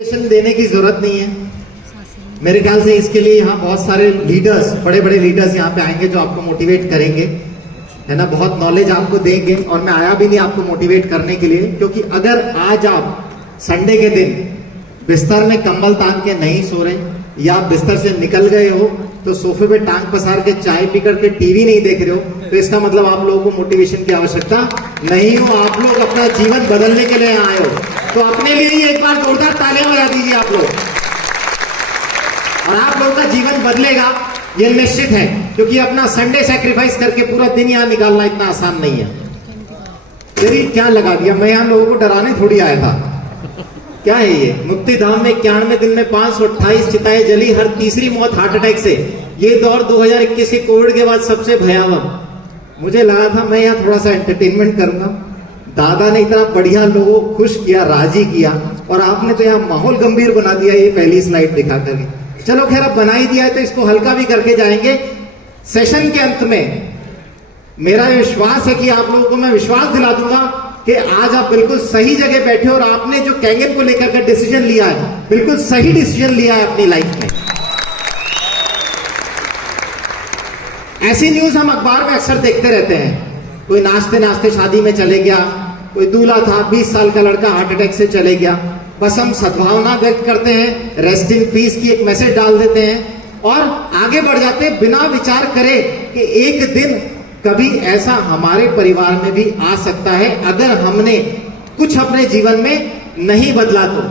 देने की जरूरत नहीं है मेरे ख्याल से। इसके लिए यहाँ बहुत सारे लीडर्स, बड़े बड़े लीडर्स यहाँ पे आएंगे जो आपको मोटिवेट करेंगे, है ना, बहुत नॉलेज आपको देंगे। और मैं आया भी नहीं आपको मोटिवेट करने के लिए, क्योंकि अगर आज आप संडे के दिन बिस्तर में कंबल तान के नहीं सो रहे या बिस्तर से निकल गए हो तो सोफे पे टांग पसार के चाय पी करके टीवी नहीं देख रहे हो, तो इसका मतलब आप लोगों को मोटिवेशन की आवश्यकता नहीं हो। आप लोग अपना जीवन बदलने के लिए आए हो, तो अपने लिए ही एक बार जोरदार तालियां बजा दीजिए आप लोग। और आप लोगों का जीवन बदलेगा ये निश्चित है, क्योंकि अपना संडे सैक्रिफाइस करके पूरा दिन यहाँ निकालना इतना आसान नहीं है। तेरी क्या लगा दिया, मैं यहाँ लोगों को डराने थोड़ी आया था। क्या है ये? मुक्ति धाम में 91 दिन में 528 चिताएं जली, हर तीसरी मौत हार्ट अटैक से। ये दौर 2021 के कोविड के बाद सबसे भयावह। मुझे लगा था मैं यहाँ थोड़ा सा एंटरटेनमेंट करूंगा, दादा ने इतना बढ़िया लोगों को खुश किया, राजी किया, और आपने तो यहाँ माहौल गंभीर बना दिया ये पहली स्लाइड दिखा करके। चलो खैर, अब बना ही दिया है तो इसको हल्का भी करके जाएंगे। सेशन के अंत में मेरा विश्वास है कि आप लोगों को मैं विश्वास दिला दूंगा कि आज आप बिल्कुल सही जगह बैठे हो और आपने जो कैंगन को लेकर के डिसीजन लिया है, बिल्कुल सही डिसीजन लिया है अपनी लाइफ में। ऐसी न्यूज हम अखबार में अक्सर देखते रहते हैं, कोई नाचते नाचते शादी में चले गया, कोई दूल्हा था 20 साल का लड़का हार्ट अटैक से चले गया। बस हम सद्भावना व्यक्त करते हैं, रेस्ट इन पीस की एक मैसेज डाल देते हैं और आगे बढ़ जाते हैं, बिना विचार करे कि एक दिन कभी ऐसा हमारे परिवार में भी आ सकता है अगर हमने कुछ अपने जीवन में नहीं बदला तो।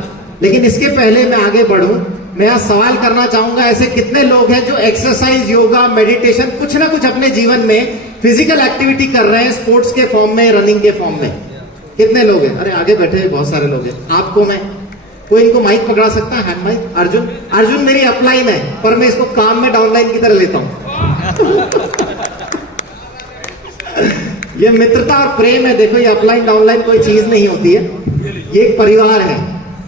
लेकिन इसके पहले मैं आगे बढ़ूं, मैं आज सवाल करना चाहूंगा, ऐसे कितने लोग हैं जो एक्सरसाइज, योगा, मेडिटेशन, कुछ ना कुछ अपने जीवन में फिजिकल एक्टिविटी कर रहे हैं, स्पोर्ट्स के फॉर्म में, रनिंग के फॉर्म में? कितने लोग हैं? अरे आगे बैठे बहुत सारे लोग हैं। आपको मैं, कोई इनको माइक पकड़ा सकता है? Hand mic. अर्जुन मेरी अपलाइन है, पर मैं इसको काम में डाउनलाइन की तरह लेता हूं। ये मित्रता और प्रेम है। देखो, ये अपलाइन डाउनलाइन कोई चीज नहीं होती है, ये एक परिवार है।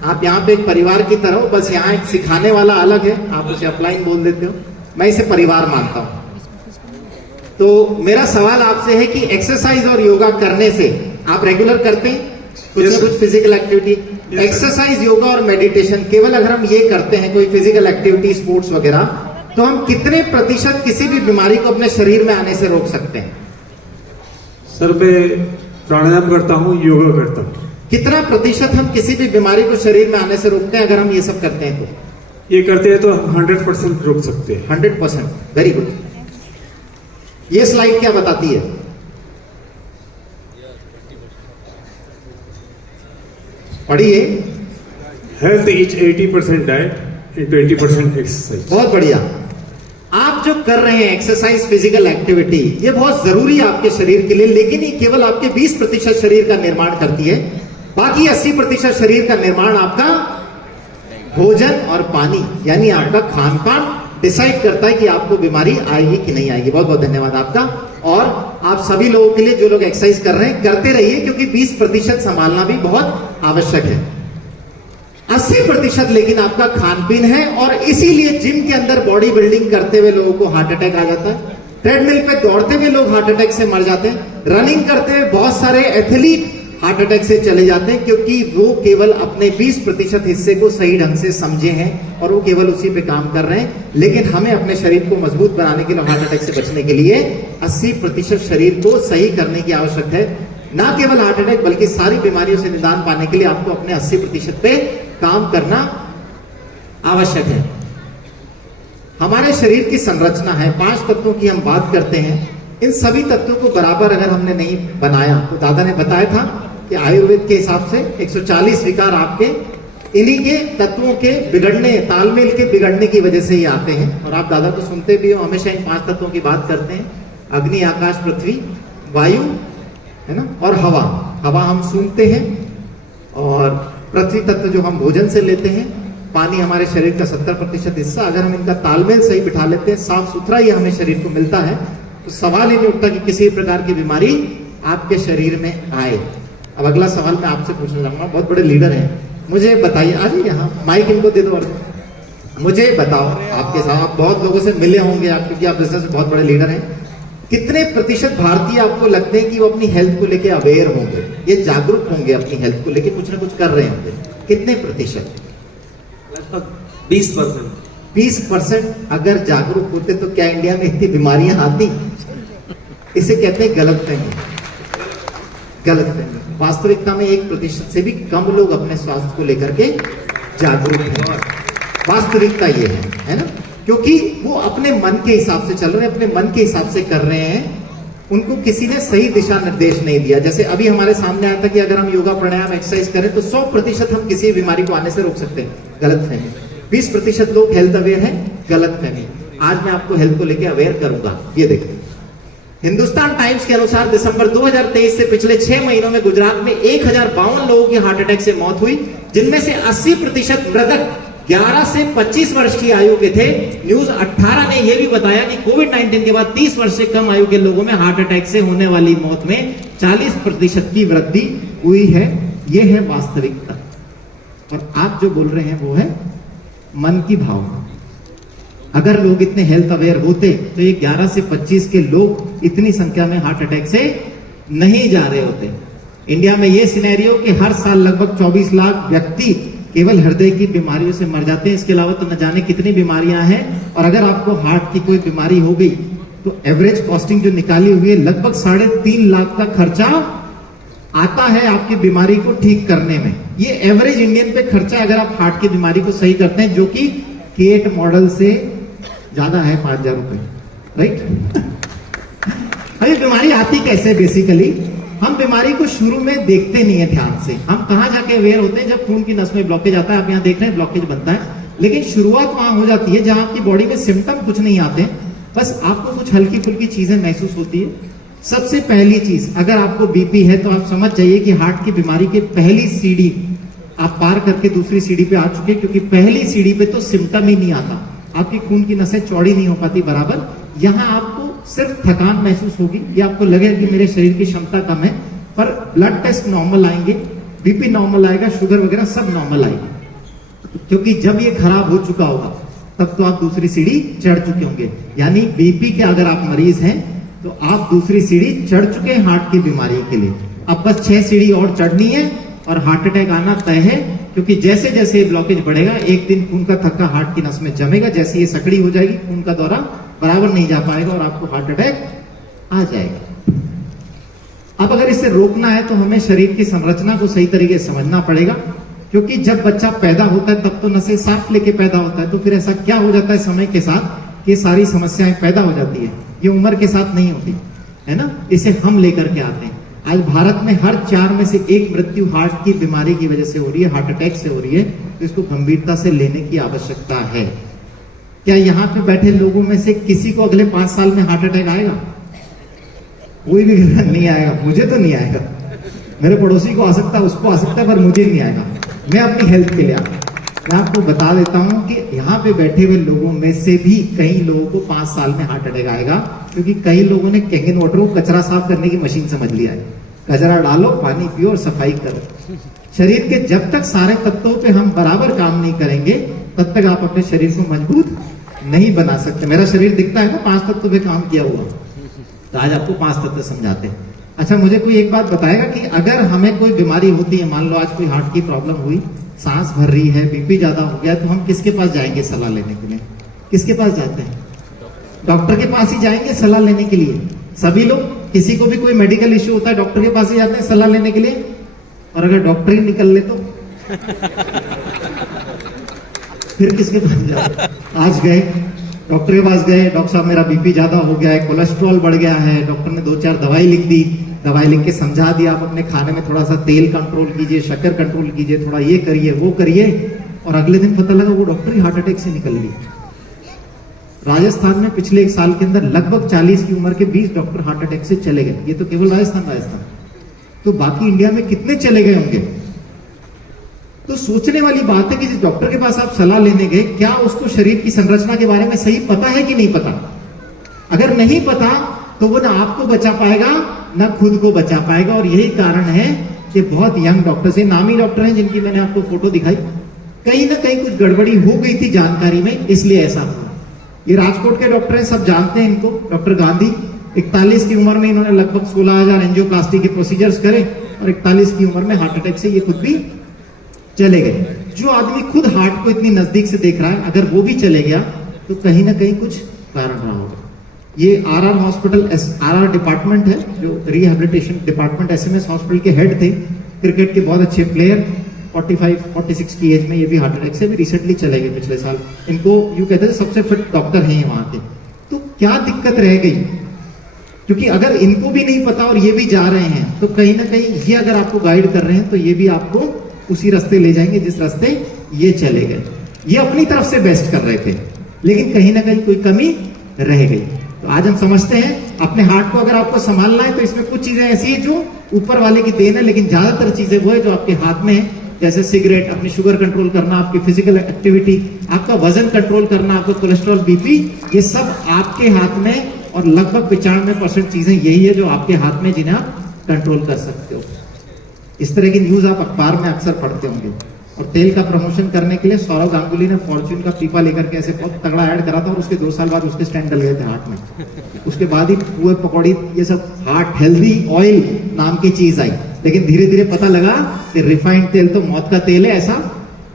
आप यहाँ पे एक परिवार की तरह हो, बस यहाँ एक सिखाने वाला अलग है, आप उसे अपलाइन बोल देते हो, मैं इसे परिवार मानता हूं। तो मेरा सवाल आपसे है कि एक्सरसाइज और योगा करने से आप रेगुलर करते हैं कुछ ना कुछ फिजिकल एक्टिविटी? एक्सरसाइज, योगा और मेडिटेशन केवल अगर हम ये करते हैं, कोई फिजिकल एक्टिविटी, स्पोर्ट्स वगैरह, तो हम कितने प्रतिशत किसी भी बीमारी को अपने शरीर में आने से रोक सकते हैं? सर, मैं प्राणायाम करता हूँ, योगा करता हूँ। कितना प्रतिशत हम किसी भी बीमारी को शरीर में आने से रोकते हैं अगर हम ये सब करते हैं तो? ये करते हैं तो 100% रोक सकते हैं। 100%। Very good. ये स्लाइड क्या बताती है? पढ़िए। Health is 80% diet and 20% exercise. बहुत बढ़िया। आप जो कर रहे हैं एक्सरसाइज, फिजिकल एक्टिविटी, ये बहुत जरूरी है आपके शरीर के लिए, लेकिन ये केवल आपके 20% शरीर का निर्माण करती है। बाकी 80% शरीर का निर्माण आपका भोजन और पानी, यानी आपका खान पान डिसाइड करता है कि आपको बीमारी आएगी कि नहीं आएगी। बहुत बहुत धन्यवाद आपका। और आप सभी लोगों के लिए जो लोग एक्सरसाइज कर रहे हैं, करते रहिए, क्योंकि 20% संभालना भी बहुत आवश्यक है। 80% लेकिन आपका खान पीन है, और इसीलिए जिम के अंदर बॉडी बिल्डिंग करते हुए लोगों को हार्ट अटैक आ जाता है, ट्रेडमिल पे दौड़ते हुए लोग हार्ट अटैक से मर जाते हैं, रनिंग करते हुए बहुत सारे एथलीट हार्ट अटैक से चले जाते हैं, क्योंकि वो केवल अपने 20% हिस्से को सही ढंग से समझे हैं और वो केवल उसी पे काम कर रहे हैं। लेकिन हमें अपने शरीर को मजबूत बनाने के लिए, हार्ट अटैक से बचने के लिए 80% शरीर को सही करने की आवश्यकता है। ना केवल हार्ट अटैक बल्कि सारी बीमारियों से निदान पाने के लिए आपको अपने 80% पे काम करना आवश्यक है। हमारे शरीर की संरचना है, 5 तत्वों की हम बात करते हैं। इन सभी तत्वों को बराबर अगर हमने नहीं बनाया, तो दादा ने बताया था कि आयुर्वेद के हिसाब से 140 विकार आपके इन्हीं के तत्वों के बिगड़ने, तालमेल के बिगड़ने की वजह से ही आते हैं। और आप दादा को सुनते भी हो, हमेशा इन 5 तत्वों की बात करते हैं। अग्नि, आकाश, पृथ्वी, वायु, है ना, और हवा। हवा हम सूंघते हैं, और पृथ्वी तत्व जो हम भोजन से लेते हैं, पानी हमारे शरीर का 70% हिस्सा। अगर हम इनका तालमेल सही बिठा लेते हैं, साफ सुथरा ये हमें शरीर को मिलता है, तो सवाल ही नहीं उठता कि किसी प्रकार की बीमारी आपके शरीर में आए। अब अगला सवाल मैं आपसे पूछना चाहूंगा, बहुत बड़े लीडर हैं, मुझे बताइए, आज यहाँ माइक इनको दे दो। और मुझे बताओ, आपके साथ आप बहुत लोगों से मिले होंगे, आप क्योंकि आप बिजनेस में बहुत बड़े लीडर हैं, कितने प्रतिशत भारतीय आपको लगते हैं कि वो अपनी हेल्थ को लेकर अवेयर होंगे, ये जागरूक होंगे, अपनी हेल्थ को लेकर कुछ ना कुछ कर रहे होंगे? कितने प्रतिशत? 20%। 20% अगर जागरूक होते तो क्या इंडिया में इतनी बीमारियां आती? इसे कहते हैं गलतफहमी। गलतफहमी। वास्तविकता में 1% से भी कम लोग अपने स्वास्थ्य को लेकर के जागरूक हैं। वास्तविकता ये है ना? क्योंकि वो अपने मन के हिसाब से चल रहे हैं, अपने मन के हिसाब से कर रहे हैं, उनको किसी ने सही दिशा निर्देश नहीं दिया। जैसे अभी हमारे सामने आया था कि अगर हम योगा प्राणायाम एक्सरसाइज करें तो 100% हम किसी बीमारी को आने से रोक सकते हैं। गलतफहमी। 20% लोग हेल्थ अवेयर हैं। गलतफहमी। आज मैं आपको हेल्थ को लेकर अवेयर करूंगा। ये देखिए, हिंदुस्तान टाइम्स के अनुसार दिसंबर 2023 से पिछले 6 महीनों में गुजरात में 1052 लोगों की हार्ट अटैक से मौत हुई, जिनमें से 80% मृतक 11 से 25 वर्ष की आयु के थे। न्यूज 18 ने यह भी बताया कि कोविड-19 के बाद 30 वर्ष से कम आयु के लोगों में हार्ट अटैक से होने वाली मौत में 40% की वृद्धि हुई है। यह है वास्तविकता। और आप जो बोल रहे हैं वो है मन की भावना। अगर लोग इतने हेल्थ अवेयर होते तो ये 11 से 25 के लोग इतनी संख्या में हार्ट अटैक से नहीं जा रहे होते। इंडिया में ये सिनेरियो कि हर साल लगभग 24 लाख व्यक्ति केवल हृदय की बीमारियों से मर जाते हैं। इसके अलावा तो न जाने कितनी बीमारियां हैं। और अगर आपको हार्ट की कोई बीमारी हो गई तो एवरेज कॉस्टिंग जो निकाली हुई है, लगभग 3.5 लाख का खर्चा आता है आपकी बीमारी को ठीक करने में। ये एवरेज इंडियन पे खर्चा अगर आप हार्ट की बीमारी को सही करते हैं, जो कि केट मॉडल से ज्यादा है 5,000 रुपए, राइट? ये बीमारी आती कैसे? बेसिकली हम बीमारी को शुरू में देखते नहीं है ध्यान से। हम कहां जाके अवेयर होते हैं? जब खून की नस में ब्लॉकेज आता है। आप यहां देख रहे हैं ब्लॉकेज बनता है, लेकिन शुरुआत वहां हो जाती है जहां आपकी बॉडी में सिम्टम कुछ नहीं आते, बस आपको कुछ हल्की फुल्की चीजें महसूस होती है। सबसे पहली चीज, अगर आपको बीपी है तो आप समझ जाइए कि हार्ट की बीमारी की पहली सीढ़ी आप पार करके दूसरी सीढ़ी पे आ चुके, क्योंकि पहली सीढ़ी पे तो सिम्टम ही नहीं आता। आपकी खून की नसें चौड़ी नहीं हो पाती बराबर। यहां आपको सिर्फ थकान महसूस होगी या आपको लगेगा कि मेरे शरीर की क्षमता कम है, पर ब्लड टेस्ट नॉर्मल आएंगे, बीपी नॉर्मल आएगा, शुगर वगैरह सब नॉर्मल आएगी। क्योंकि जब ये खराब हो चुका होगा तब तो आप दूसरी सीढ़ी चढ़ चुके होंगे। यानी बीपी के अगर आप मरीज हैं तो आप दूसरी सीढ़ी चढ़ चुके हैं हार्ट की बीमारी के लिए। अब बस 6 सीढ़ी और चढ़नी है और हार्ट अटैक आना तय है। क्योंकि जैसे जैसे ये ब्लॉकेज बढ़ेगा, एक दिन खून का थक्का हार्ट की नस में जमेगा। जैसे ये सकड़ी हो जाएगी, खून का दौरा बराबर नहीं जा पाएगा और आपको हार्ट अटैक आ जाएगा। अब अगर इसे रोकना है तो हमें शरीर की संरचना को सही तरीके से समझना पड़ेगा। क्योंकि जब बच्चा पैदा होता है तब तो नसें साफ लेके पैदा होता है, तो फिर ऐसा क्या हो जाता है समय के साथ कि सारी समस्याएं पैदा हो जाती है। ये उम्र के साथ नहीं होती है ना, इसे हम लेकर के आते हैं। आज भारत में हर 4 में से 1 मृत्यु हार्ट की बीमारी की वजह से हो रही है, हार्ट अटैक से हो रही है। तो इसको गंभीरता से लेने की आवश्यकता है। क्या यहाँ पे बैठे लोगों में से किसी को अगले 5 साल में हार्ट अटैक आएगा? कोई भी नहीं आएगा। मुझे तो नहीं आएगा, मेरे पड़ोसी को आ सकता है, उसको आ सकता है, पर मुझे नहीं आएगा। मैं अपनी हेल्थ के लिए आता हूं। मैं आपको बता देता हूं कि यहाँ पे बैठे हुए लोगों में से भी कई लोगों को 5 साल में हार्ट अटैक आएगा। क्योंकि कई लोगों ने कैंगन वाटर को कचरा साफ करने की मशीन समझ लिया है। कचरा डालो, पानी पियो और सफाई करो। शरीर के जब तक सारे तत्वों पे हम बराबर काम नहीं करेंगे तब तक आप अपने शरीर को मजबूत नहीं बना सकते। मेरा शरीर दिखता है ना 5 तत्वों पे काम किया हुआ, तो आज आपको 5 तत्व समझाते हैं। अच्छा, मुझे कोई एक बात बताएगा कि अगर हमें कोई बीमारी होती है, मान लो आज कोई हार्ट की प्रॉब्लम हुई, सांस भर रही है, बीपी ज्यादा हो गया, तो हम किसके पास जाएंगे सलाह लेने के लिए? किसके पास जाते हैं? डॉक्टर के पास ही जाएंगे सलाह लेने के लिए। सभी लोग, किसी को भी कोई मेडिकल इश्यू होता है डॉक्टर के पास ही जाते हैं सलाह लेने के लिए। और अगर डॉक्टर ही निकल ले तो फिर किसके पास जाते? आज गए डॉक्टर के पास गए, डॉक्टर साहब मेरा बीपी ज्यादा हो गया है, कोलेस्ट्रॉल बढ़ गया है। डॉक्टर ने 2-4 दवाई लिख दी, दवाई लिख के समझा दिया आप अपने खाने में थोड़ा सा तेल कंट्रोल कीजिए, शक्कर कंट्रोल कीजिए, थोड़ा ये करिए वो करिए, और अगले दिन पता लगा वो डॉक्टर ही हार्ट अटैक से निकल गई। राजस्थान में पिछले 1 साल के अंदर लगभग 40 की उम्र के 20 डॉक्टर हार्ट अटैक से चले गए। ये तो केवल राजस्थान। तो बाकी इंडिया में कितने चले गए होंगे? तो सोचने वाली बात है कि जिस डॉक्टर के पास आप सलाह लेने गए, क्या उसको शरीर की संरचना के बारे में सही पता है कि नहीं पता? अगर नहीं पता तो वो ना आपको बचा पाएगा ना खुद को बचा पाएगा। और यही कारण है कि बहुत यंग डॉक्टर्स हैं, नामी डॉक्टर हैं जिनकी मैंने आपको फोटो दिखाई, कहीं ना कहीं कुछ गड़बड़ी हो गई थी जानकारी में, इसलिए ऐसा हुआ। ये राजकोट के डॉक्टर हैं, सब जानते हैं इनको। डॉक्टर गांधी 41 की उम्र में इन्होंने लगभग 16,000 एंजियोप्लास्टी के प्रोसीजर्स करे और 41 की उम्र में हार्ट अटैक से ये खुद भी चले गए। जो आदमी खुद हार्ट को इतनी नजदीक से देख रहा है, अगर वो भी चले गया तो कहीं ना कहीं कुछ कारण रहा होगा। ये आरआर हॉस्पिटल, आरआर डिपार्टमेंट है, जो रिहेबिलिटेशन डिपार्टमेंट, एसएमएस हॉस्पिटल के हेड थे, क्रिकेट के बहुत अच्छे प्लेयर, 45-46 की एज में ये भी हार्ट अटैक से भी रिसेंटली चले गए पिछले साल। इनको यूं कहते थे सबसे फिट डॉक्टर हैं वहां के। तो क्या दिक्कत रह गई? क्योंकि अगर इनको भी नहीं पता और ये भी जा रहे हैं तो कहीं ना कहीं ये अगर आपको गाइड कर रहे हैं तो ये भी आपको उसी रास्ते ले जाएंगे जिस रास्ते ये चले गए। ये अपनी तरफ से बेस्ट कर रहे थे, लेकिन कहीं ना कहीं कोई कमी रह गई। तो आज हम समझते हैं अपने हार्ट को अगर आपको संभालना है तो इसमें कुछ चीजें ऐसी है जो ऊपर वाले की देन है, लेकिन ज्यादातर चीजें वो है जो आपके हाथ में है, जैसे सिगरेट, अपनी शुगर कंट्रोल करना, आपकी फिजिकल एक्टिविटी, आपका वजन कंट्रोल करना, आपका कोलेस्ट्रॉल, बीपी, ये सब आपके हाथ में। और लगभग 95% चीजें यही है जो आपके हाथ में, जिन्हें आप कंट्रोल कर सकते हो। इस तरह की न्यूज आप अखबार में अक्सर पढ़ते होंगे। और तेल का प्रमोशन करने के लिए सौरव गांगुली ने फॉर्च्यून का पीपा लेकर के ऐसे बहुत तगड़ा ऐड करा था और उसके 2 साल बाद उसके स्टैंड डल गए थे हार्ट में। उसके बाद ही पुए पकौड़ी, ये सब हार्ट हेल्दी ऑयल नाम की चीज आई। लेकिन धीरे धीरे पता लगा कि रिफाइंड तेल तो मौत का तेल है। ऐसा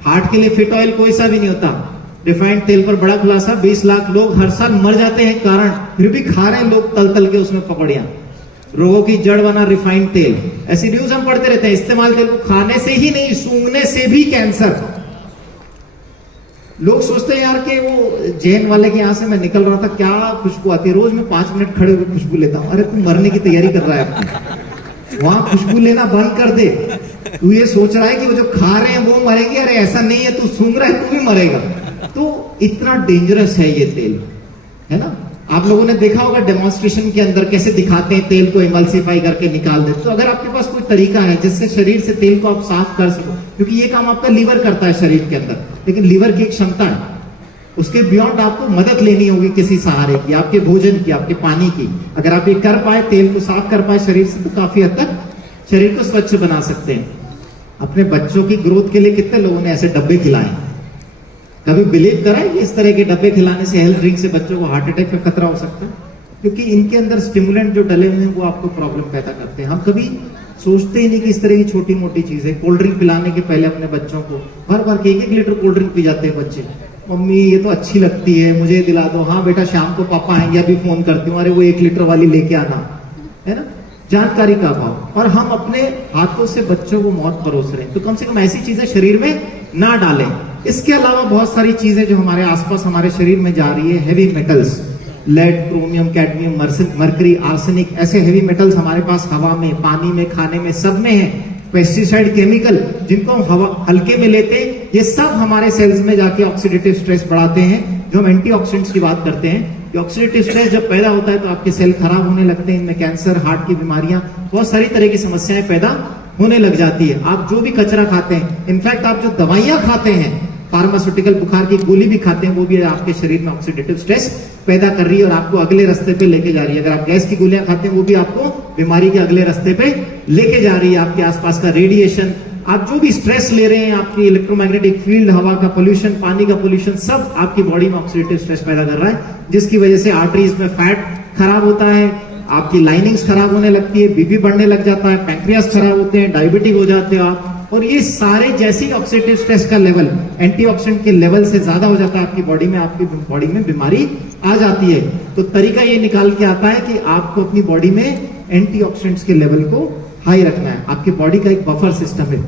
हार्ट के लिए फिट ऑयल कोई सा भी नहीं होता। रिफाइंड तेल पर बड़ा खुलासा, 20 लाख लोग हर साल मर जाते हैं कारण, फिर भी खा रहे हैं लोग तल तल के उसमें पकौड़ियां। रोगों की जड़ बना रिफाइंड तेल। ऐसी न्यूज हम पढ़ते रहते हैं। इस्तेमाल तेल को खाने से ही नहीं, सूंघने से भी कैंसर। लोग सोचते हैं यार कि वो जैन वाले के यहां से मैं निकल रहा था, क्या खुशबू आती है, रोज मैं 5 मिनट खड़े होकर खुशबू लेता हूं। अरे तू मरने की तैयारी कर रहा है अपनी, वहां खुशबू लेना बंद कर दे। तू ये सोच रहा है कि वो जो खा रहे हैं वो मरेंगे, अरे ऐसा नहीं है, तू सूंघ रहा है तू भी मरेगा। तो इतना डेंजरस है ये तेल, है ना। आप लोगों ने देखा होगा डेमोन्स्ट्रेशन के अंदर कैसे दिखाते हैं तेल को इमल्सिफाई करके निकाल देते। तो अगर आपके पास कोई तरीका है जिससे शरीर से तेल को आप साफ कर सको, क्योंकि ये काम आपका लीवर करता है शरीर के अंदर, लेकिन लीवर की एक क्षमता है, उसके बियॉन्ड आपको मदद लेनी होगी किसी सहारे की, आपके भोजन की, आपके पानी की। अगर आप ये कर पाए, तेल को साफ कर पाए शरीर से, तो काफी हद तक शरीर को स्वच्छ बना सकते हैं। अपने बच्चों की ग्रोथ के लिए कितने लोगों ने ऐसे डब्बे खिलाए? कभी बिलीव करा है कि इस तरह के डब्बे खिलाने से, हेल्थ ड्रिंक से बच्चों को हार्ट अटैक का खतरा हो सकता है? क्योंकि इनके अंदर स्टिमुलेंट जो डले हुए हैं वो आपको प्रॉब्लम पैदा करते हैं। हम कभी सोचते ही नहीं कि इस तरह की छोटी मोटी चीजें, कोल्ड ड्रिंक पिलाने के पहले अपने बच्चों को भर भर के 1-1 लीटर कोल्ड ड्रिंक पी जाते हैं बच्चे। मम्मी ये तो अच्छी लगती है, मुझे दिला दो। हाँ बेटा, शाम को पापा आएंगे, अभी फोन करती हूँ, अरे वो 1 लीटर वाली लेके आना, है ना। जानकारी का अभाव। और हम अपने हाथों से बच्चों को मौत परोस रहे हैं। तो कम से कम ऐसी चीजें शरीर में ना डालें। इसके अलावा बहुत सारी चीजें जो हमारे आसपास हमारे शरीर में जा रही है, heavy metals, lead, chromium, cadmium, mercury, arsenic, ऐसे हैवी मेटल्स हमारे पास हवा में, पानी में, खाने में, सब में है। पेस्टिसाइड, केमिकल, जिनको हम हवा हल्के में लेते हैं, ये सब हमारे सेल्स में जाके ऑक्सीडेटिव स्ट्रेस बढ़ाते हैं। जो हम एंटीऑक्सीडेंट्स की बात करते हैं, ऑक्सीडेटिव स्ट्रेस जब पैदा होता है तो आपके सेल खराब होने लगते हैं, इनमें कैंसर, हार्ट की बीमारियां, बहुत सारी तरह की समस्याएं पैदा होने लग जाती है। आप जो भी कचरा खाते हैं, इनफैक्ट आप जो दवाइयां खाते हैं, फार्मास्यूटिकल, बुखार की गोली भी खाते हैं, वो भी आपके शरीर में ऑक्सीडेटिव स्ट्रेस पैदा कर रही है और आपको अगले रास्ते पे लेके जा रही है। अगर आप गैस की गोलियां खाते हैं, वो भी आपको बीमारी के अगले रास्ते पे लेके जा रही है। आपके आसपास का रेडिएशन, आप जो भी स्ट्रेस ले रहे हैं, आपकी इलेक्ट्रोमैग्नेटिक फील्ड, हवा का पोल्यूशन, पानी का पोल्यूशन, सब आपकी बॉडी में ऑक्सीडेटिव स्ट्रेस पैदा कर रहा है, जिसकी वजह से आर्टरीज में फैट खराब होता है, आपकी लाइनिंग्स खराब होने लगती है, बीपी बढ़ने लग जाता है, पैंक्रियास खराब होते हैं, डायबिटिक हो जाते हो आप। और ये सारे जैसे ऑक्सीडेटिव स्ट्रेस का लेवल एंटीऑक्सीडेंट के लेवल से ज्यादा हो जाता है आपकी बॉडी में, आपकी बॉडी में बीमारी आ जाती है। तो तरीका ये निकाल के आता है कि आपको अपनी बॉडी में एंटीऑक्सीडेंट्स के लेवल को हाई रखना है। आपकी बॉडी का एक बफर सिस्टम है,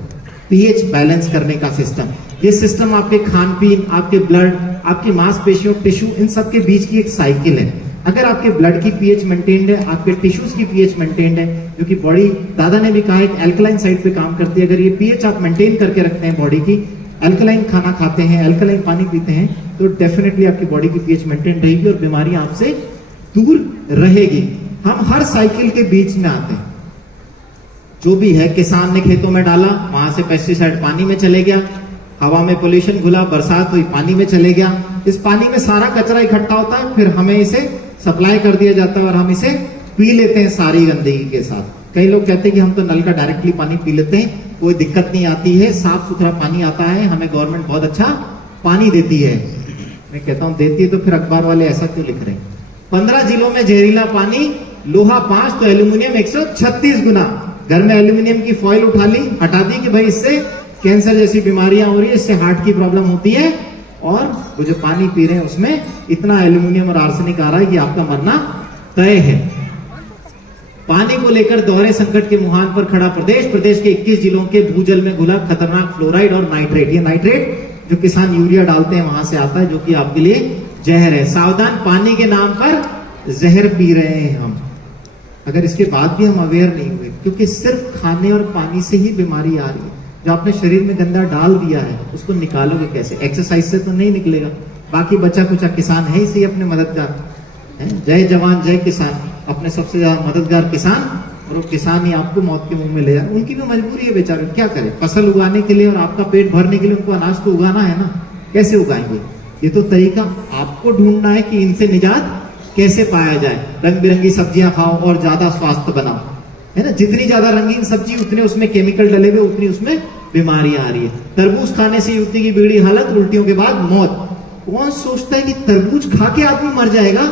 पीएच बैलेंस करने का सिस्टम। ये सिस्टम आपके खान पीन, आपके ब्लड, आपकी मांसपेशियों, टिश्यू, इन सब के बीच की एक साइकिल है। अगर आपके ब्लड की पीएच मेंटेन्ड है, आपके टिश्यूज की पीएच मेंटेन्ड है, जो कि बॉडी, दादा ने भी कहा एक एल्कलाइन साइड पे काम करती है। अगर ये पीएच आप मेंटेन करके रखते हैं बॉडी की, एल्कलाइन खाना खाते हैं, एल्कलाइन पानी पीते हैं, तो डेफिनेटली आपकी बॉडी की पीएच मेंटेन रहेगी और बीमारियां आपसे दूर रहेगी। हम हर साइकिल के बीच में आते हैं। जो भी है, किसान ने खेतों में डाला, वहां से पेस्टिसाइड पानी में चले गया, हवा में पोल्यूशन घुला, बरसात हुई, पानी में चले गया। इस पानी में सारा कचरा इकट्ठा होता है, फिर हमें इसे सप्लाई कर दिया जाता है और हम इसे पी लेते हैं सारी गंदगी के साथ। कई लोग कहते हैं कि हम तो नल का डायरेक्टली पानी पी लेते हैं, कोई दिक्कत नहीं आती है, साफ सुथरा पानी आता है, हमें गवर्नमेंट बहुत अच्छा पानी देती है। मैं कहता हूं देती है तो फिर अखबार वाले ऐसा क्यों लिख रहे हैं? 15 जिलों में जहरीला पानी, लोहा 5 तो एल्यूमिनियम 136 गुना। घर में एल्यूमिनियम की फॉइल उठा ली, हटा दी कि भाई इससे कैंसर जैसी बीमारियां हो रही है, इससे हार्ट की प्रॉब्लम होती है, और वो जो पानी पी रहे हैं उसमें इतना एल्यूमिनियम और आर्सेनिक आ रहा है कि आपका मरना तय है। पानी को लेकर दोहरे संकट के मुहान पर खड़ा प्रदेश के 21 जिलों के भूजल में घुला खतरनाक फ्लोराइड और नाइट्रेट। ये नाइट्रेट जो किसान यूरिया डालते हैं वहां से आता है, जो कि आपके लिए जहर है। सावधान, पानी के नाम पर जहर पी रहे हैं हम। अगर इसके बाद भी हम अवेयर नहीं हुए, क्योंकि सिर्फ खाने और पानी से ही बीमारी आ रही है। जो आपने शरीर में गंदा डाल दिया है उसको निकालोगे कैसे? एक्सरसाइज से तो नहीं निकलेगा। बाकी बचा कुचा किसान है ही सही अपने मददगार है। जय जवान जय किसान, अपने सबसे ज्यादा मददगार किसान, और वो किसान ही आपको मौत के मुंह में ले जाए। उनकी भी मजबूरी है बेचारे, क्या करें? फसल उगाने के लिए और आपका पेट भरने के लिए उनको अनाज तो उगाना है ना, कैसे उगाएंगे? ये तो तरीका आपको ढूंढना है कि इनसे निजात कैसे पाया जाए। रंग बिरंगी सब्जियां खाओ और ज्यादा स्वास्थ्य बनाओ, है ना। जितनी ज्यादा रंगीन सब्जी उतने उसमें केमिकल डले हुए, उतनी उसमें बीमारियां आ रही है। तरबूज खाने से युवती की बिगड़ी हालत, उल्टियों के बाद मौत। कौन सोचता है कि तरबूज खा के आदमी मर जाएगा?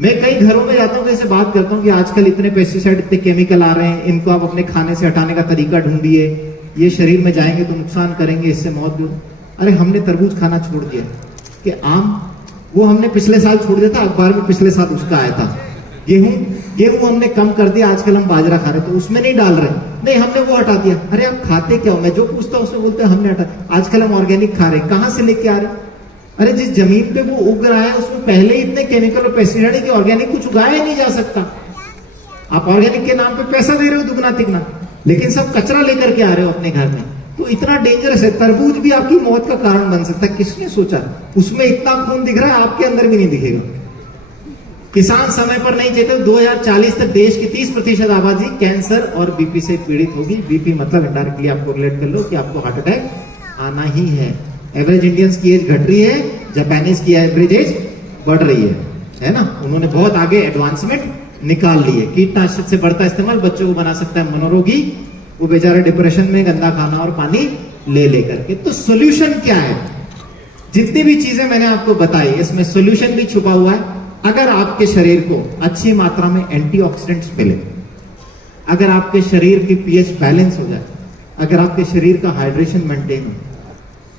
मैं कई घरों में जाता हूं, कैसे बात करता हूं कि आजकल इतने पेस्टिसाइड, इतने केमिकल आ रहे हैं, इनको आप अपने खाने से हटाने का तरीका ढूंढिए। ये शरीर में जाएंगे तो नुकसान करेंगे, इससे मौत भी। अरे हमने तरबूज खाना छोड़ दिया कि आम, वो हमने पिछले साल छोड़ दिया था, अखबार में पिछले साल उसका आया था। गेहूं हमने कम कर दिया, आजकल हम बाजरा खा रहे, तो उसमें नहीं डाल रहे, नहीं हमने वो हटा दिया। अरे आप खाते क्या हो? मैं जो पूछता हूं उसमें बोलते हैं हमने हटा। आजकल हम ऑर्गेनिक खा रहे, कहां से लेके आ रहे? अरे जिस जमीन पे वो उग रहा है उसमें पहले ही इतने केमिकल और पेस्टिसाइड है कि ऑर्गेनिक कुछ उगाया ही नहीं जा सकता। आप ऑर्गेनिक के नाम पे पैसा दे रहे हो दुगना तिगना, लेकिन सब कचरा लेकर के आ रहे हो अपने घर में। तो इतना डेंजरस है। तरबूज भी आपकी मौत का कारण बन सकता है। किसने सोचा? उसमें इतना खून दिख रहा है, आपके अंदर भी नहीं दिखेगा। किसान समय पर नहीं चेते, 2040 तक देश की 30% आबादी कैंसर और बीपी से पीड़ित होगी। बीपी मतलब इनडायरेक्टली आपको रिलेट कर लो कि आपको हार्ट अटैक आना ही है। एवरेज इंडियंस की एज घट रही है, जापानीज की एवरेज एज बढ़ रही है ना। उन्होंने बहुत आगे एडवांसमेंट निकाल ली है। कीटनाशक से बढ़ता इस्तेमाल बच्चों को बना सकता है मनोरोगी। वो बेचारे डिप्रेशन में गंदा खाना और पानी ले लेकर के। तो सोल्यूशन क्या है? जितनी भी चीजें मैंने आपको बताई, इसमें सोल्यूशन भी छुपा हुआ है। अगर आपके शरीर को अच्छी मात्रा में एंटीऑक्सीडेंट्स मिले, अगर आपके शरीर की पीएच बैलेंस हो जाए, अगर आपके शरीर का हाइड्रेशन मेंटेन हो,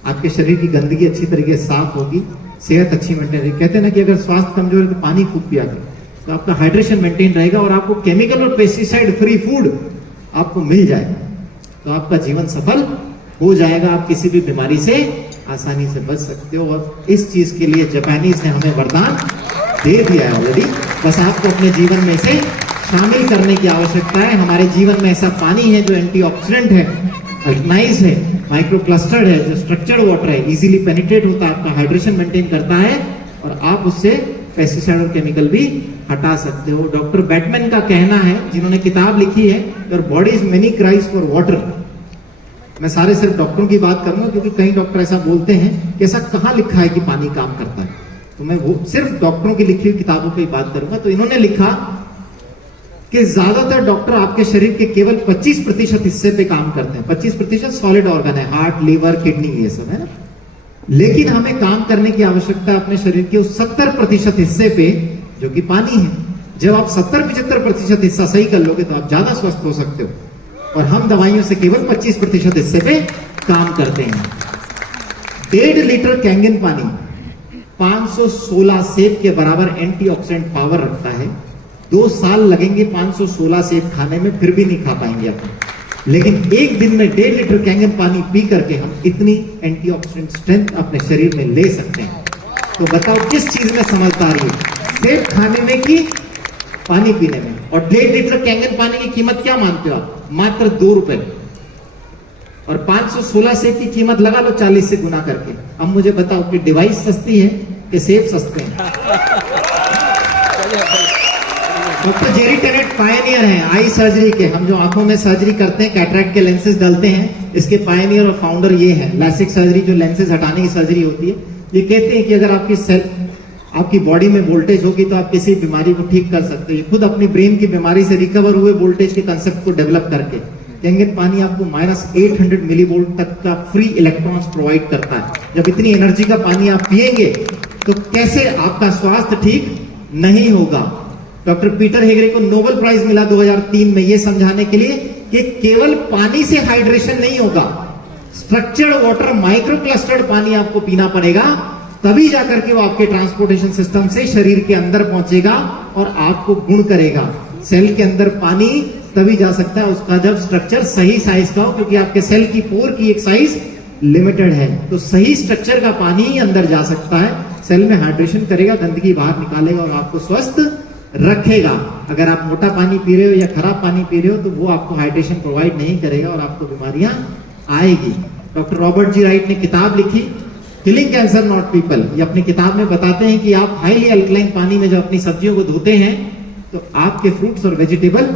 आपके शरीर की गंदगी अच्छी तरीके से साफ होगी, सेहत अच्छी मेंटेन रहेगी। कहते हैं ना कि अगर स्वास्थ्य कमजोर है तो पानी खूब पिया करें, तो आपका हाइड्रेशन मेंटेन रहेगा और आपको केमिकल और पेस्टिसाइड फ्री फूड आपको मिल जाएगा, तो आपका जीवन सफल हो जाएगा। आप किसी भी बीमारी से आसानी से बच सकते हो। और इस चीज के लिए जापानीज ने हमें वरदान दे दिया है ऑलरेडी। बस आपको अपने जीवन में इसे शामिल करने की आवश्यकता है। हमारे जीवन में ऐसा पानी है जो एंटीऑक्सीडेंट है, अल्कनाइज है, माइक्रोक्लस्टर्ड है, जो स्ट्रक्चर्ड वाटर है, इजीली पेनिट्रेट होता है, आपका हाइड्रेशन मेंटेन करता है, और आप उससे पेस्टिसाइड और केमिकल भी हटा सकते हो। डॉक्टर बैटमैन का कहना है, जिन्होंने किताब लिखी है your body is many cries for water. मैं सारे सिर्फ डॉक्टरों की बात करूंगा, क्योंकि कई डॉक्टर ऐसा बोलते हैं कि ऐसा कहां लिखा है कि पानी काम करता है, तो मैं वो सिर्फ डॉक्टरों की लिखी हुई किताबों की बात करूंगा। तो इन्होंने लिखा कि ज्यादातर डॉक्टर आपके शरीर के केवल 25% हिस्से पे काम करते हैं। 25% सॉलिड ऑर्गन है, हार्ट, लीवर, किडनी, ये सब है ना। लेकिन हमें काम करने की आवश्यकता है अपने शरीर के उस 70% हिस्से पे जो कि पानी है। जब आप 70-75% हिस्सा सही कर लोगे तो आप ज्यादा स्वस्थ हो सकते हो। और हम दवाइयों से केवल 25% हिस्से पे काम करते हैं। 1.5 लीटर कैंगन पानी 516 सेब के बराबर एंटीऑक्सीडेंट पावर रखता है। 2 साल लगेंगे 516 सेब खाने में, फिर भी नहीं खा पाएंगे अपन। लेकिन एक दिन में 1.5 लीटर कैंगन पानी पी करके हम इतनी एंटीऑक्सीडेंट स्ट्रेंथ अपने शरीर में ले सकते हैं। तो बताओ किस चीज में समझदारी है, सेब खाने में कि पानी पीने में? और 1.5 लीटर कैंगन पानी की कीमत क्या मानते हो आप? मात्र 2 रुपए। और 516 सेब की कीमत लगा लो 40 से गुना करके। अब मुझे बताओ कि डिवाइस सस्ती है कि सेब सस्ते हैं? डॉक्टर जेरी टेनेट पायनियर हैं आई सर्जरी के। हम जो आंखों में सर्जरी करते हैं, कैटरेक्ट के लेंसेज डलते हैं, इसके पायनियर और फाउंडर ये हैं। लैसिक सर्जरी जो लेंसेज हटाने की सर्जरी होती है, ये कहते हैं कि अगर आपकी बॉडी में वोल्टेज होगी तो आप किसी बीमारी को ठीक कर सकते हैं। खुद अपनी ब्रेन की बीमारी से रिकवर हुए वोल्टेज के कंसेप्ट को डेवलप करके। कैंगन पानी आपको -800 मिलीवोल्ट तक का फ्री इलेक्ट्रॉन्स प्रोवाइड करता है। जब इतनी एनर्जी का पानी आप पिएंगे तो कैसे आपका स्वास्थ्य ठीक नहीं होगा? डॉक्टर पीटर हेगड़े को नोबेल प्राइज मिला 2003 में यह समझाने के लिए कि केवल पानी से हाइड्रेशन नहीं होगा, स्ट्रक्चर्ड वाटर, माइक्रो क्लस्टर्ड पानी आपको पीना पड़ेगा, तभी जाकर के वो आपके ट्रांसपोर्टेशन सिस्टम से शरीर के अंदर पहुंचेगा और आपको गुण करेगा। सेल के अंदर पानी तभी जा सकता है उसका जब स्ट्रक्चर सही साइज का हो, क्योंकि आपके सेल की पोर की एक साइज लिमिटेड है। तो सही स्ट्रक्चर का पानी ही अंदर जा सकता है, सेल में हाइड्रेशन करेगा, गंदगी बाहर निकालेगा और आपको स्वस्थ रखेगा। अगर आप मोटा पानी पी रहे हो या खराब पानी पी रहे हो तो वो आपको हाइड्रेशन प्रोवाइड नहीं करेगा और आपको बीमारियां आएगी। डॉक्टर रॉबर्ट जी राइट ने किताब लिखी किलिंग कैंसर नॉट पीपल। ये अपनी किताब में बताते हैं कि आप हाईली अल्कलाइन पानी में जब अपनी सब्जियों को धोते हैं तो आपके फ्रूट्स और वेजिटेबल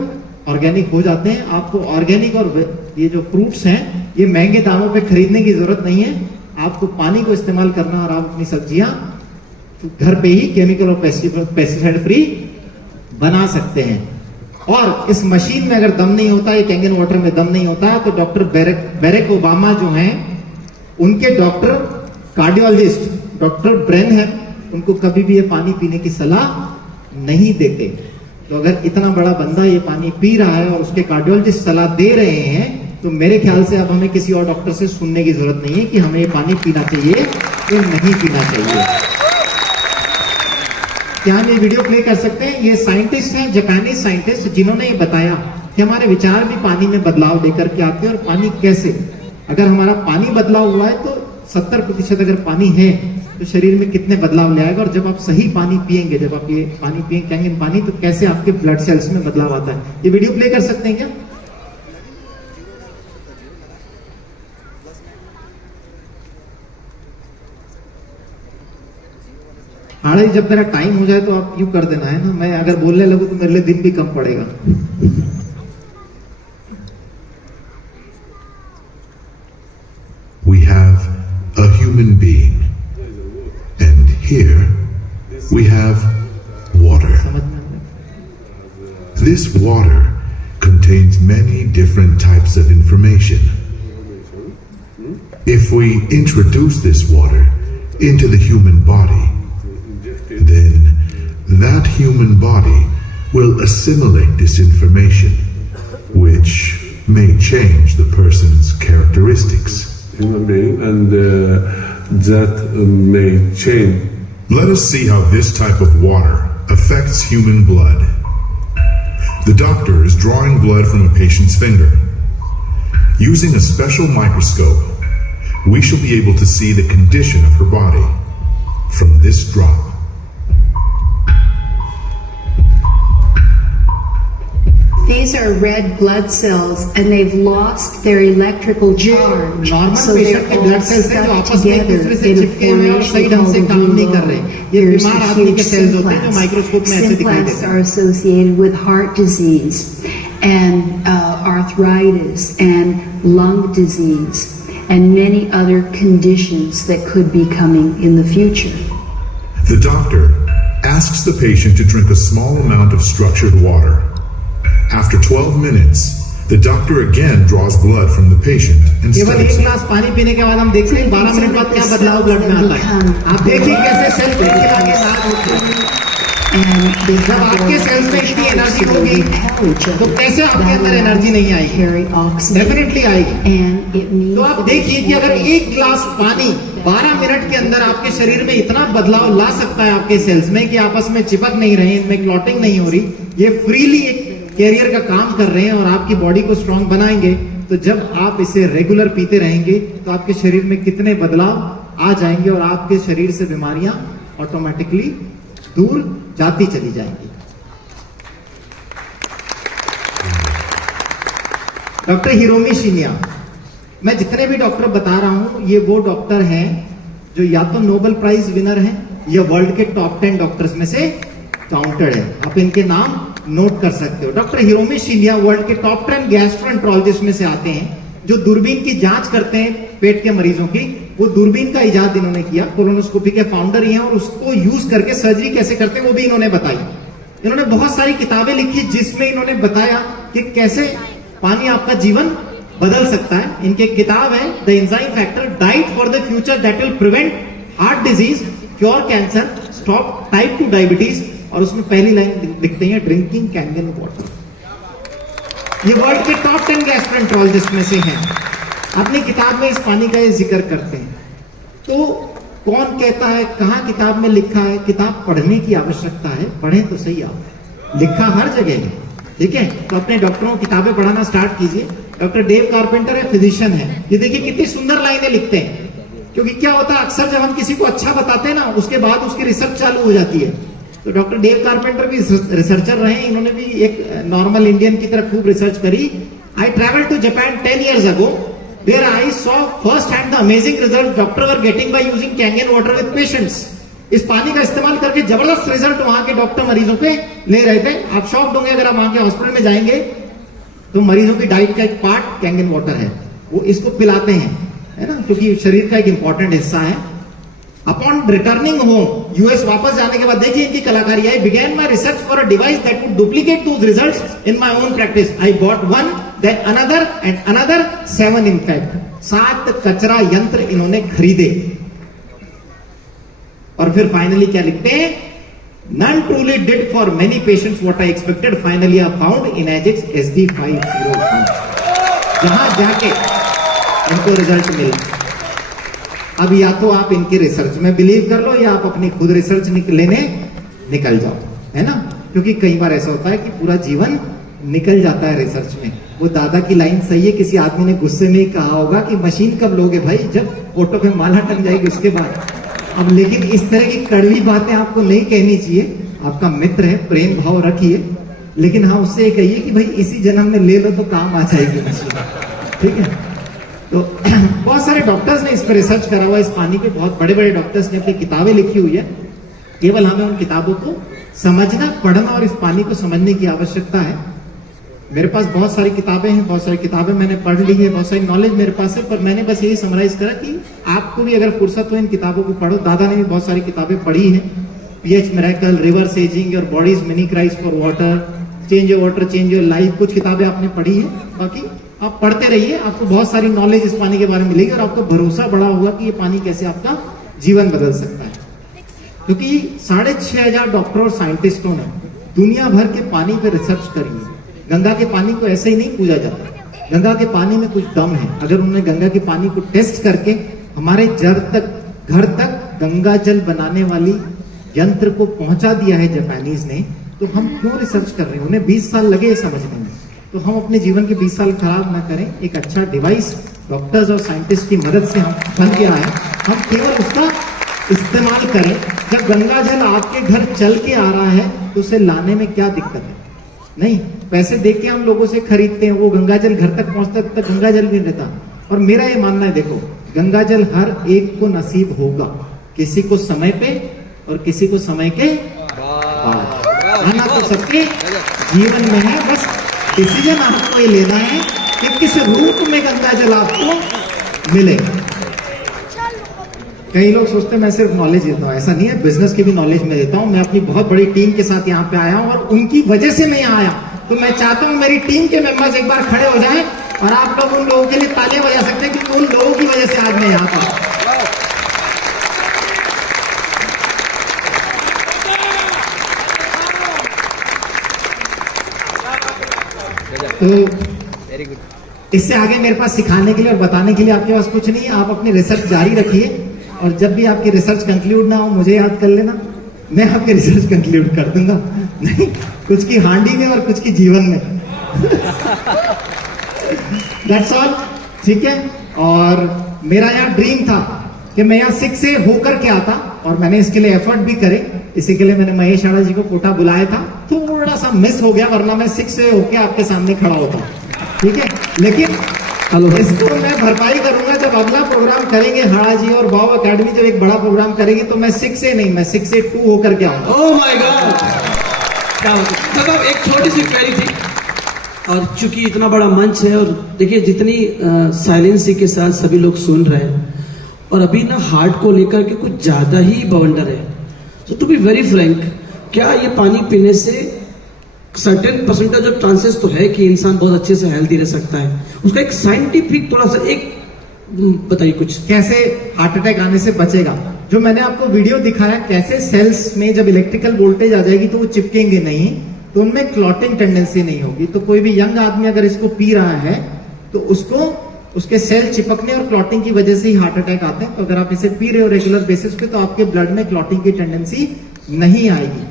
ऑर्गेनिक हो जाते हैं। आपको ऑर्गेनिक और ये जो फ्रूट्स हैं ये महंगे दामों पे खरीदने की जरूरत नहीं है, आपको पानी को इस्तेमाल करना और आप अपनी सब्जियां घर पे ही केमिकल और पेस्टिसाइड फ्री बना सकते हैं। और इस मशीन में अगर दम नहीं होता, ये कैंगन वाटर में दम नहीं होता, तो डॉक्टर बैरक ओबामा जो हैं उनके डॉक्टर कार्डियोलॉजिस्ट डॉक्टर ब्रेन है, उनको कभी भी ये पानी पीने की सलाह नहीं देते। तो अगर इतना बड़ा बंदा ये पानी पी रहा है और उसके कार्डियोलॉजिस्ट सलाह दे रहे हैं तो मेरे ख्याल से अब हमें किसी और डॉक्टर से सुनने की जरूरत नहीं है कि हमें ये पानी पीना चाहिए या नहीं पीना चाहिए। क्या हम ये वीडियो प्ले कर सकते हैं? ये साइंटिस्ट हैं, जापानीज साइंटिस्ट, जिन्होंने ये बताया कि हमारे विचार भी पानी में बदलाव लेकर के आते हैं। और पानी कैसे? अगर हमारा पानी बदलाव हुआ है तो 70% अगर पानी है तो शरीर में कितने बदलाव ले आएगा। और जब आप सही पानी पिएंगे, जब आप ये पानी पिएंगे कैंगन पानी, तो कैसे आपके ब्लड सेल्स में बदलाव आता है। ये वीडियो प्ले कर सकते हैं क्या? हालांकि जब मेरा टाइम हो जाए तो आप यूं कर देना है ना, मैं अगर बोलने लगूं तो मेरे लिए दिन भी कम पड़ेगा। We have a human being, and here we have water. समझ में आ रहा This water contains many different types of information. If we introduce this water into the human body, then that human body will assimilate this information, which may change the person's characteristics. Human being, and that may change. Let us see how this type of water affects human blood. The doctor is drawing blood from a patient's finger. Using a special microscope, we shall be able to see the condition of her body. From this drop, these are red blood cells and they've lost their electrical charge. Normal So patient they're के all blood cells हैं जो stuck आपस में एक together दूसरे से in a चिपके हुए और सही formation ढंग से called काम नहीं कर halo. रहे। ये There's बीमार the आदमी huge के सेल्स होते हैं जो symplasm. माइक्रोस्कोप में ऐसे दिखाई देते Symplasms हैं। are associated with heart disease and arthritis and lung disease and many other conditions that could be coming in the future. the doctor asks the patient to drink a small amount of structured water. After 12 minutes, the doctor again draws blood from the patient and केवल एक studies. गिलास पानी पीने के बाद हम देखते हैं 12 मिनट बाद क्या बदलाव ब्लड में आता है। आप देखिए कैसे सेल खिलखिलाके लाल होते हैं। And they जब have आपके सेल्स में इतनी एनर्जी होगी तो कैसे आपके अंदर एनर्जी नहीं आएगी? carry oxygen डेफिनेटली आएगी। and it means तो आप that देखिए there's कि अगर more एक गिलास पानी 12 मिनट के अंदर आपके शरीर में इतना बदलाव ला सकता है आपके सेल्स में कि आपस में चिपक नहीं रहे, इनमें क्लॉटिंग नहीं हो रही, ये फ्रीली एक कैरियर का काम कर रहे हैं और आपकी बॉडी को स्ट्रांग बनाएंगे, तो जब आप इसे रेगुलर पीते रहेंगे तो आपके शरीर में कितने बदलाव आ जाएंगे और आपके शरीर से बीमारियां ऑटोमेटिकली दूर जाती चली जाएंगी। डॉक्टर हिरोमी शिनिया, मैं जितने भी डॉक्टर बता रहा हूं ये वो डॉक्टर हैं जो या तो नोबेल प्राइज विनर हैं या वर्ल्ड के टॉप 10 डॉक्टर्स में से काउंटेड है। आप इनके नाम नोट कर सकते हो। डॉक्टर हिरोमी शिनिया वर्ल्ड के टॉप 10 गैस्ट्रोएंट्रोलॉजिस्ट में से आते हैं जो दूरबीन की जांच करते हैं पेट के मरीजों की। वो दूरबीन का इजाद इन्होंने किया, कोलोनोस्कोपी के फाउंडर ही हैं और उसको यूज करके सर्जरी कैसे करते हैं वो भी इन्होंने बताई। इन्होंने बहुत सारी किताबें लिखी जिसमें इन्होंने बताया कि कैसे पानी आपका जीवन बदल सकता है। इनकी किताब है the enzyme factor, diet for the future that will prevent heart disease, cure cancer, stop type 2 diabetes. और उसमें पहली लाइन लिखते हैं ड्रिंकिंग कैंगन वाटर। ये वर्ल्ड के टॉप 10 गैस्ट्रोएंट्रोलॉजिस्ट में से हैं। अपनी किताब में इस पानी का ये जिक्र करते हैं। तो कौन कहता है, कहाँ किताब में लिखा है? किताब पढ़ने की आवश्यकता है, पढ़ें तो सही आप, लिखा हर जगह है, ठीक है। तो अपने डॉक्टरों को किताबें पढ़ाना स्टार्ट कीजिए। डॉक्टर डेव कारपेंटर है, फिजिशियन है, ये देखिए कितनी सुंदर लाइनें लिखते हैं। क्योंकि क्या होता है, अक्सर जब हम किसी को अच्छा बताते हैं ना, उसके बाद उसकी रिसर्च चालू हो जाती है। तो डॉक्टर डेव कारपेंटर भी रिसर्चर रहे, इन्होंने भी एक नॉर्मल इंडियन की तरह खूब रिसर्च करी। I travel to Japan 10 years ago, where I saw first hand the amazing results doctors were getting by using Kangen water with patients. इस पानी का इस्तेमाल करके जबरदस्त रिजल्ट वहां के डॉक्टर मरीजों पे ले रहे थे। आप शॉक्ड होंगे अगर आप वहां के हॉस्पिटल में जाएंगे तो मरीजों की डाइट का एक पार्ट कैंगन वाटर है, वो इसको पिलाते हैं, है ना, क्योंकि शरीर का एक इंपॉर्टेंट हिस्सा है। अपॉन रिटर्निंग होम, यूएस वापस जाने के बाद देखिए इनकी कलाकारी। I begin my research for a device that would duplicate those results in my own practice. I bought one, then another and another, 7 in fact, 7 कचरा यंत्र इन्होंने खरीदे। और फिर फाइनली क्या लिखते हैं? None truly did for many patients what I expected. Finally, I found Inagix SD501. जहां जाके इनको रिजल्ट मिला। अब या तो आप इनके रिसर्च में बिलीव कर लो या आप अपनी खुद रिसर्च लेने निकल जाओ, है ना। क्योंकि कई बार ऐसा होता है कि पूरा जीवन निकल जाता है रिसर्च में। वो दादा की लाइन सही है, किसी आदमी ने गुस्से में ही कहा होगा कि मशीन कब लोगे भाई, जब फोटो पे माला टंग जाएगी उसके बाद। अब लेकिन इस तरह की कड़वी बातें आपको नहीं कहनी चाहिए। आपका मित्र है, प्रेम भाव रखिए, लेकिन हाँ उससे कहिए कि भाई इसी जन्म में ले लो तो काम आ जाएगी मशीन, ठीक है। तो बहुत सारे डॉक्टर्स ने इस पर रिसर्च करा हुआ, इस पानी पे बहुत बड़े बड़े डॉक्टर्स ने अपनी किताबें लिखी हुई है। केवल हमें उन किताबों को समझना, पढ़ना और इस पानी को समझने की आवश्यकता है। मेरे पास बहुत सारी किताबें हैं, बहुत सारी किताबें मैंने पढ़ ली है, बहुत सारी नॉलेज मेरे पास है, पर मैंने बस यही समराइज करा कि आपको भी अगर फुर्सत हो इन किताबों को पढ़ो। दादा ने भी बहुत सारी किताबें पढ़ी हैं, pH miracle, reverse ageing, your bodies mini cries for water, change your water change your life, कुछ किताबें आपने पढ़ी है। बाकी आप पढ़ते रहिए, आपको बहुत सारी नॉलेज इस पानी के बारे में मिलेगी और आपको भरोसा बड़ा होगा कि ये पानी कैसे आपका जीवन बदल सकता है। क्योंकि 6,500 डॉक्टर और साइंटिस्टों ने दुनिया भर के पानी पे रिसर्च करी है। गंगा के पानी को ऐसे ही नहीं पूजा जाता, गंगा के पानी में कुछ दम है। अगर उन्होंने गंगा के पानी को टेस्ट करके हमारे घर तक गंगा जल बनाने वाली यंत्र को पहुंचा दिया है जापानीज ने, तो हम क्यों रिसर्च कर रहे हैं? उन्हें 20 साल लगे समझने में, तो हम अपने जीवन के 20 साल खराब ना करें। एक अच्छा डिवाइस डॉक्टर्स और साइंटिस्ट की मदद से हम बन के आए, हम केवल उसका इस्तेमाल करें। जब गंगा जल आपके घर चल के आ रहा है तो उसे लाने में क्या दिक्कत है? नहीं, पैसे दे के हम लोगों से खरीदते हैं, वो गंगा जल घर तक पहुंचता है तब गंगा जल नहीं रहता। और मेरा ये मानना है, देखो गंगा जल हर एक को नसीब होगा, किसी को समय पे और किसी को समय के बाद। आना तो सबके जीवन में है, बस डिसीजन आपको ये लेना है कि किस रूप में गंगा जल आपको मिलेगा। कई लोग सोचते हैं मैं सिर्फ नॉलेज देता हूं, ऐसा नहीं है, बिजनेस की भी नॉलेज मैं देता हूं। मैं अपनी बहुत बड़ी टीम के साथ यहाँ पे आया हूं और उनकी वजह से मैं यहाँ आया। तो मैं चाहता हूं मेरी टीम के मेंबर्स एक बार खड़े हो जाएं और आप लोग उन लोगों के लिए तालियां बजा सकते हैं क्योंकि उन लोगों की वजह से आज मैं यहाँ पर। तो इससे आगे मेरे पास सिखाने के लिए और बताने के लिए आपके पास कुछ नहीं है। आप अपनी रिसर्च जारी रखिए और जब भी आपकी रिसर्च कंक्लूड ना हो मुझे याद कर लेना, मैं आपकी रिसर्च कंक्लूड कर दूंगा। नहीं, कुछ की हांडी में और कुछ की जीवन में। दैट्स ऑल, ठीक है। और मेरा यहाँ ड्रीम था कि मैं यहाँ 6 से होकर के आता और मैंने इसके लिए एफर्ट भी करे। इसी के लिए मैंने महेश आड़ा जी को कोटा बुलाया था, थोड़ा सा मिस हो गया, वरना मैं 6 से होके आपके सामने खड़ा होता, ठीक है। लेकिन इसको मैं भरपाई करूंगा जब अगला प्रोग्राम करेंगे। हाड़ा जी और बाव एकेडमी जब एक बड़ा प्रोग्राम करेगी तो मैं 6 से नहीं, मैं 6 से 2 होकर के आऊंगा। ओह माय गॉड, क्या बात है। मतलब एक छोटी सी क्वेरी थी, और चूंकि इतना बड़ा मंच है और देखिए जितनी साइलेंसी के साथ सभी लोग सुन रहे हैं, और अभी ना हार्ट को लेकर के कुछ ज्यादा ही बवंडर है। सो टू बी वेरी फ्रैंक, क्या ये पानी पीने से सर्टेन परसेंटेज ऑफ चांसेस तो है कि इंसान बहुत अच्छे से हेल्दी रह सकता है? उसका एक साइंटिफिक थोड़ा सा एक बताइए कुछ, कैसे हार्ट अटैक आने से बचेगा। जो मैंने आपको वीडियो दिखाया कैसे सेल्स में जब इलेक्ट्रिकल वोल्टेज आ जाएगी तो वो चिपकेंगे नहीं, तो उनमें क्लॉटिंग टेंडेंसी नहीं होगी। तो कोई भी यंग आदमी अगर इसको पी रहा है तो उसको उसके सेल चिपकने और क्लॉटिंग की वजह से ही हार्ट अटैक आते हैं। तो अगर आप इसे पी रहे हो रेगुलर बेसिस पे तो आपके ब्लड में क्लॉटिंग की टेंडेंसी नहीं आएगी।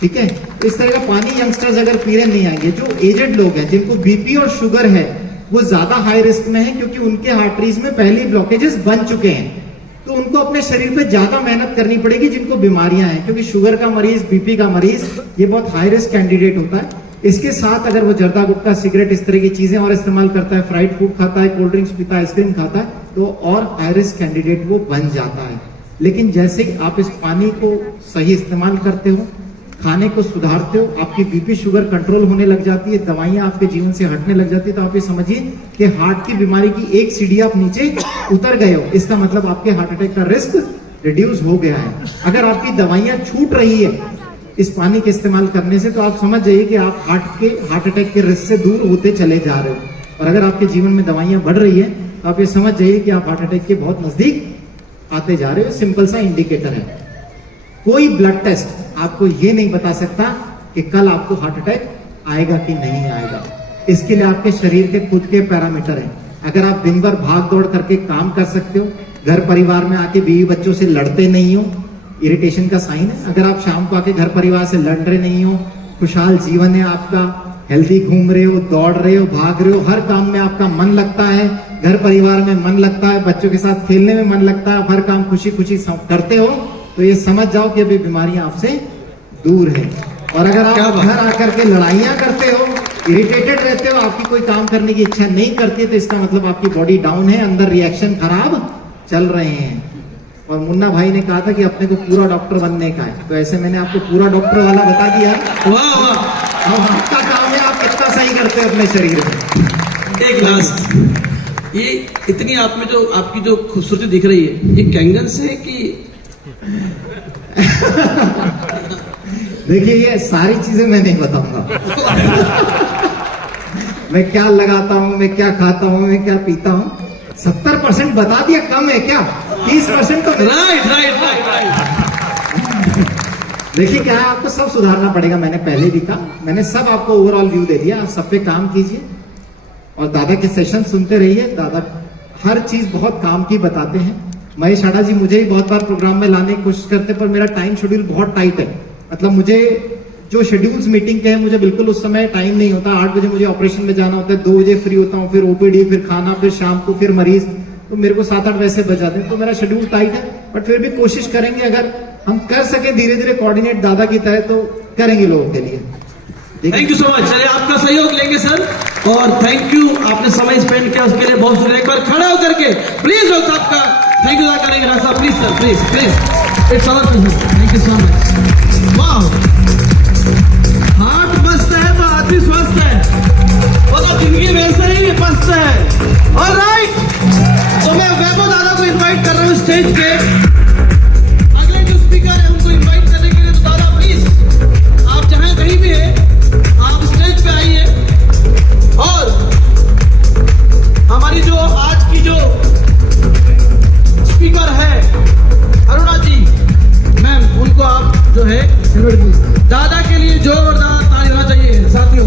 ठीक है, इस तरह का पानी यंगस्टर्स अगर पी रहे नहीं आएंगे। जो एजेड लोग हैं जिनको बीपी और शुगर है वो ज्यादा हाई रिस्क में है, क्योंकि उनके आर्टरीज में पहले ब्लॉकेजेस बन चुके हैं, तो उनको अपने शरीर पे ज्यादा मेहनत करनी पड़ेगी। जिनको बीमारियां हैं, क्योंकि शुगर का मरीज, बीपी का मरीज ये बहुत हाई रिस्क कैंडिडेट होता है। इसके साथ अगर वो जर्दा, गुटखा, सिगरेट इस तरह की चीजें और इस्तेमाल करता है, फ्राइड फूड खाता है, कोल्ड ड्रिंक्स पीता है, आइसक्रीम खाता है, तो और हाई रिस्क कैंडिडेट वो बन जाता है। लेकिन जैसे ही आप इस पानी को सही इस्तेमाल करते हो, खाने को सुधारते हो, आपकी बीपी शुगर कंट्रोल होने लग जाती है, दवाइयां आपके जीवन से हटने लग जाती है, तो आप ये समझिए कि हार्ट की बीमारी की एक सीढ़ी आप नीचे उतर गए हो। इसका मतलब आपके हार्ट अटैक का रिस्क रिड्यूस हो गया है। अगर आपकी दवाइयां छूट रही है इस पानी के इस्तेमाल करने से, तो आप समझ जाइए कि आप हार्ट अटैक के रिस्क से दूर होते चले जा रहे हो। और अगर आपके जीवन में दवाइयां बढ़ रही है तो आप ये समझ जाइए कि आप हार्ट अटैक के बहुत नजदीक आते जा रहे हो। सिंपल सा इंडिकेटर है। कोई ब्लड टेस्ट आपको ये नहीं बता सकता कि कल आपको हार्ट अटैक आएगा कि नहीं आएगा। इसके लिए आपके शरीर के खुद के पैरामीटर हैं। अगर आप दिन भर भाग दौड़ करके काम कर सकते हो, घर परिवार में आके बीवी बच्चों से लड़ते नहीं हो, इरिटेशन का साइन है। अगर आप शाम को आके घर परिवार से लड़ रहे नहीं हो, खुशहाल जीवन है आपका, हेल्दी घूम रहे हो, दौड़ रहे हो, भाग रहे हो, हर काम में आपका मन लगता है, घर परिवार में मन लगता है, बच्चों के साथ खेलने में मन लगता है, हर काम खुशी खुशी करते हो, तो ये समझ जाओ कि अभी बीमारियां आपसे दूर है। और अगर आप घर आकर के लड़ाइयां करते हो, इरिटेटेड रहते हो, आपकी कोई काम करने की इच्छा नहीं करती, तो इसका मतलब आपकी बॉडी डाउन है, अंदर रिएक्शन खराब चल रहे हैं। और मुन्ना भाई ने कहा था कि अपने को पूरा डॉक्टर बनने का है, तो ऐसे मैंने आपको पूरा डॉक्टर वाला बता दिया। वाह वाह, अब आपका काम है आप कितना सही करते हैं अपने शरीर में। एक लास्ट, ये इतनी आप में जो आपकी जो खूबसूरती दिख रही है, ये कैंगन से है कि देखिए ये सारी चीजें मैं नहीं बताऊंगा। मैं क्या लगाता हूं, मैं क्या खाता हूं, मैं क्या पीता हूं, 70% बता दिया, कम है क्या? 30% तो राइट राइट राइट राइट। देखिए क्या है, आपको सब सुधारना पड़ेगा। मैंने पहले भी कहा, मैंने सब आपको ओवरऑल व्यू दे दिया। आप सब पे काम कीजिए और दादा के सेशन सुनते रहिए। दादा हर चीज बहुत काम की बताते हैं। महेश आड़ा जी मुझे ही बहुत बार प्रोग्राम में लाने की कोशिश करते, पर मेरा टाइम शेड्यूल बहुत टाइट है। मतलब मुझे जो शेड्यूल्स मीटिंग के हैं, मुझे बिल्कुल उस समय टाइम नहीं होता। 8 बजे मुझे ऑपरेशन में जाना होता है, 2 बजे फ्री होता हूँ, फिर ओपीडी, फिर खाना, फिर शाम को फिर मरीज, तो मेरे को 7-8 वैसे बज जाते हैं। तो मेरा शेड्यूल टाइट है, बट फिर भी कोशिश करेंगे, अगर हम कर सके धीरे धीरे कोऑर्डिनेट दादा की तरह, तो करेंगे लोगों के लिए। Thank you so much. चलिए आपका सहयोग लेंगे सर, और थैंक यू, आपने समय स्पेंड किया उसके लिए बहुत शुक्रिया। एक बार खड़ा होकर के प्लीज डॉक्टर साहब का थैंक यू करेंगे। राज साहब please sir, please please, it's our pleasure, thank you so much. वाह, हार्ट मस्त है तो आदमी स्वस्थ है, और जिंदगी वैसे ही मस्त है। ऑलराइट, तो मैं वैभव दादा को इनवाइट कर रहा हूँ स्टेज पे। अगले जो स्पीकर है उनको इनवाइट करने के लिए, तो दादा प्लीज आप जहां कहीं भी है, आप स्टेज पे आइए। और हमारी जो आज की जो स्पीकर है अरुणा जी मैम, उनको आप जो है दादा के लिए जोरदार ताली होना चाहिए साथियों।